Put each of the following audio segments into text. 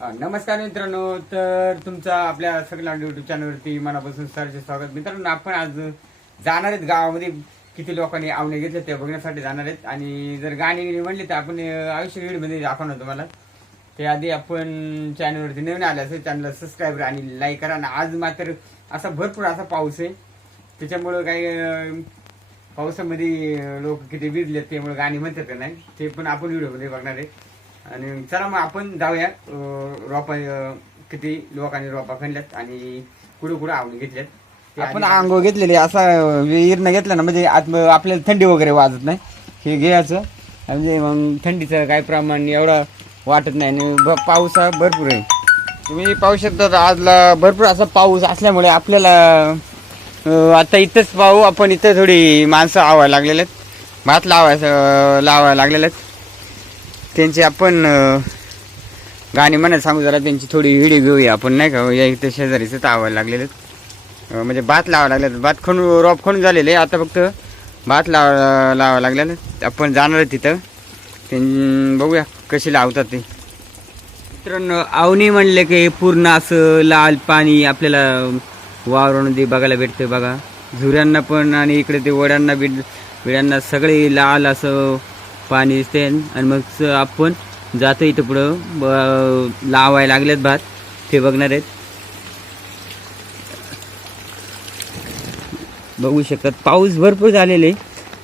नमस्कार मित्रांनो. तर तुमचा आपल्या सगळ्या युट्यूब चॅनलवरती मनापासून सरचे स्वागत. मित्रांनो आपण आज जाणार आहेत गावामध्ये. किती लोकांनी आवणे घेतले ते बघण्यासाठी जाणार आहेत. आणि जर गाणी गिणी म्हणली तर आपण आयुष्य व्हिडिओमध्ये दाखवणार तुम्हाला. ते आधी आपण चॅनलवरती नवीन आले असेल चॅनलला सबस्क्राईब आणि लाईक करा. आणि आज मात्र असा भरपूर असा पाऊस आहे. त्याच्यामुळं काही पावसामध्ये लोक किती भिजले त्यामुळे गाणी म्हणतात का नाही ते पण आपण व्हिडिओमध्ये बघणार आहे. आणि चला मग आपण जाऊया रोपा किती लोकांनी रोपा खणल्यात आणि कुठं कुठं आवडी घेतल्यात. ते आपण आधी- आंघोळ घेतलेली असा विहीरनं घेतलं ना म्हणजे आत आपल्याला थंडी वगैरे वाजत नाही. हे घ्यायचं. म्हणजे मग थंडीचं काय प्रमाण एवढं वाटत नाही. आणि भ- पाऊस हा भरपूर आहे. तुम्ही पाहू शकता आजला भरपूर असा पाऊस असल्यामुळे आपल्याला अं, आता इथंच पाहू. आपण इथं थोडी माणसं आवायला लागलेले आहेत. भात लावायचं लावायला लागलेले आहेत. त्यांची आपण गाणी म्हणायला सांगू जरा त्यांची थोडी व्हिडिओ घेऊया आपण नाही का? या इथं शेजारीच आवायला लागलेले म्हणजे भात लावा लागले भात खणून रोप खणून झालेले आता फक्त भात लावा लावा लागलेलं आपण जाणार तिथं. त्यां बघूया कशी लावतात ते. मित्रांनो आवणी म्हणले की पूर्ण असं लाल पाणी आपल्याला वावरामध्ये बघायला भेटतं बघा. झुऱ्यांना पण आणि इकडे ते वड्यांना बिड विड्यांना सगळे लाल असं पाणी दिसते आणि मग आपण जातो इथं पुढं ब- लावायला लागलेत भात. ते बघणार आहेत. बघू शकतात पाऊस भरपूर झालेले आहे.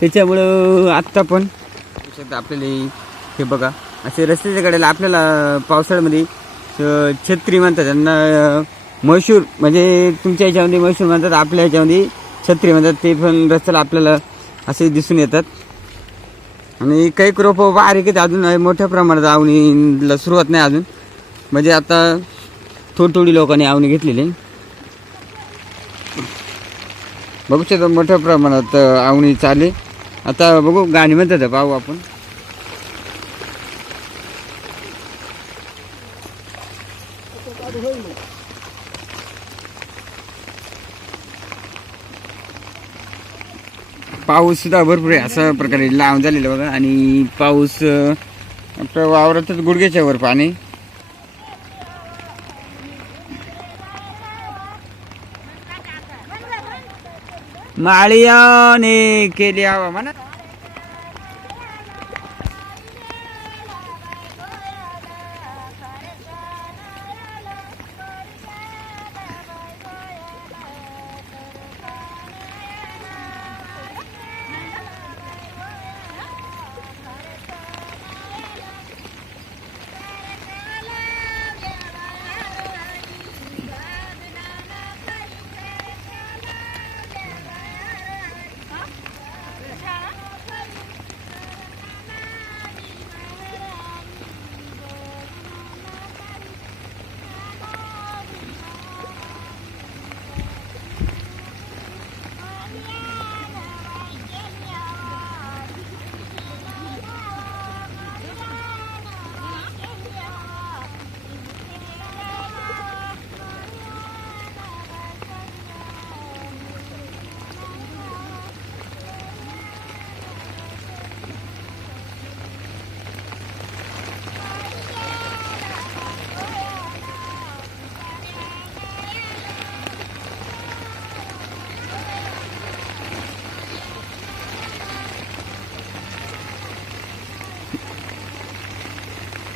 त्याच्यामुळं आत्ता पण शकता आपल्याला हे बघा. असे रस्त्याच्या कडेला आपल्याला पावसाळ्यामध्ये छत्री म्हणतात त्यांना अं, म्हणजे तुमच्या ह्याच्यामध्ये म्हैसूर म्हणतात आपल्या ह्याच्यामध्ये छत्री म्हणतात. ते पण रस्त्याला आपल्याला असे दिसून येतात. आणि काही रोपं बारीक आहेत अजून मोठ्या प्रमाणात आवणीला सुरुवात नाही अजून. म्हणजे आता थोडी थोडी लोकांनी आवणी घेतलेली आहे. बघू शकता मोठ्या प्रमाणात आवणी चाले आता बघू गाणी म्हणतात पाहू आपण. पाऊस सुद्धा भरपूर आहे अशा प्रकारे लांब झालेलं बघा. आणि पाऊस आपल्या वावरातच गुडघ्याच्या वर पाणी. माळियाने केली हवा म्हणा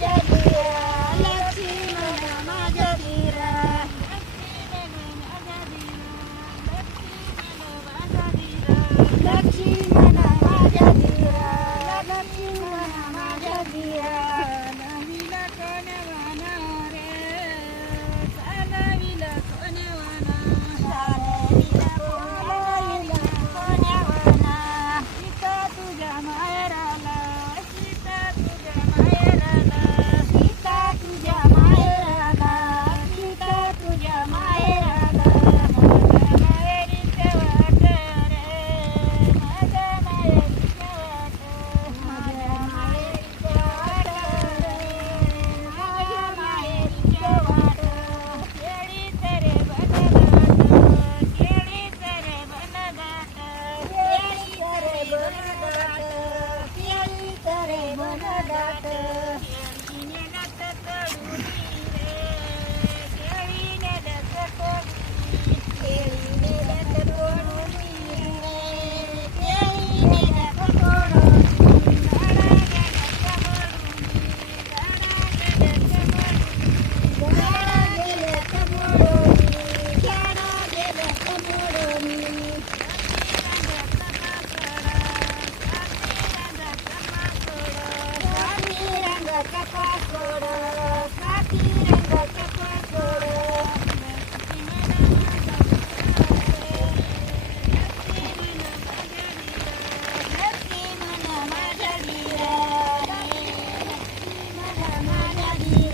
again. i'm not Hadi.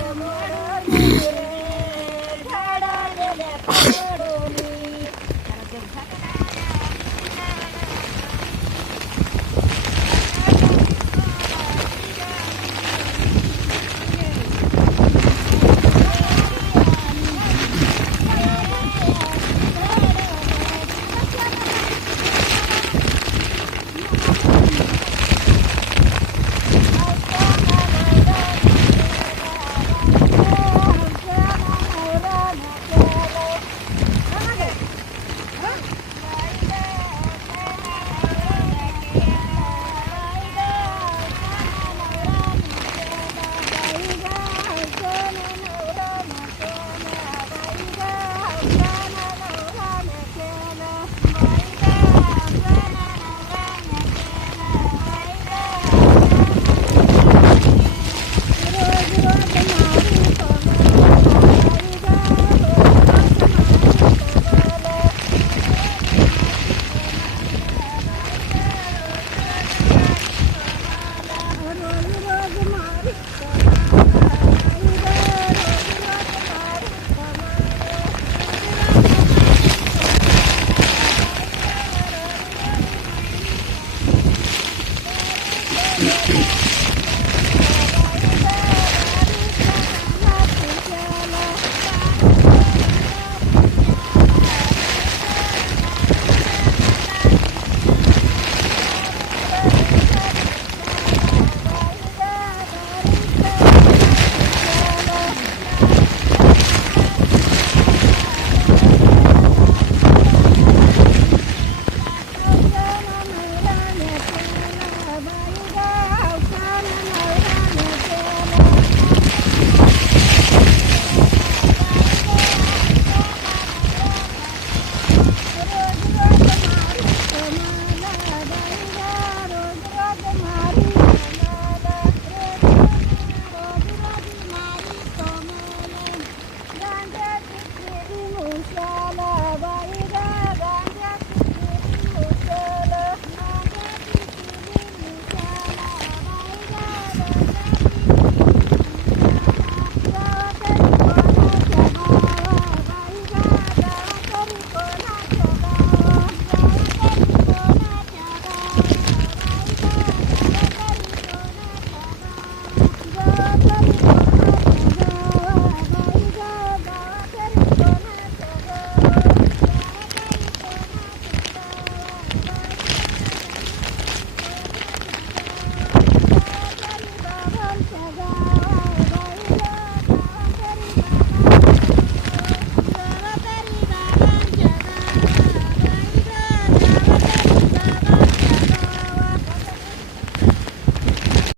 Mm-hmm. Thank you.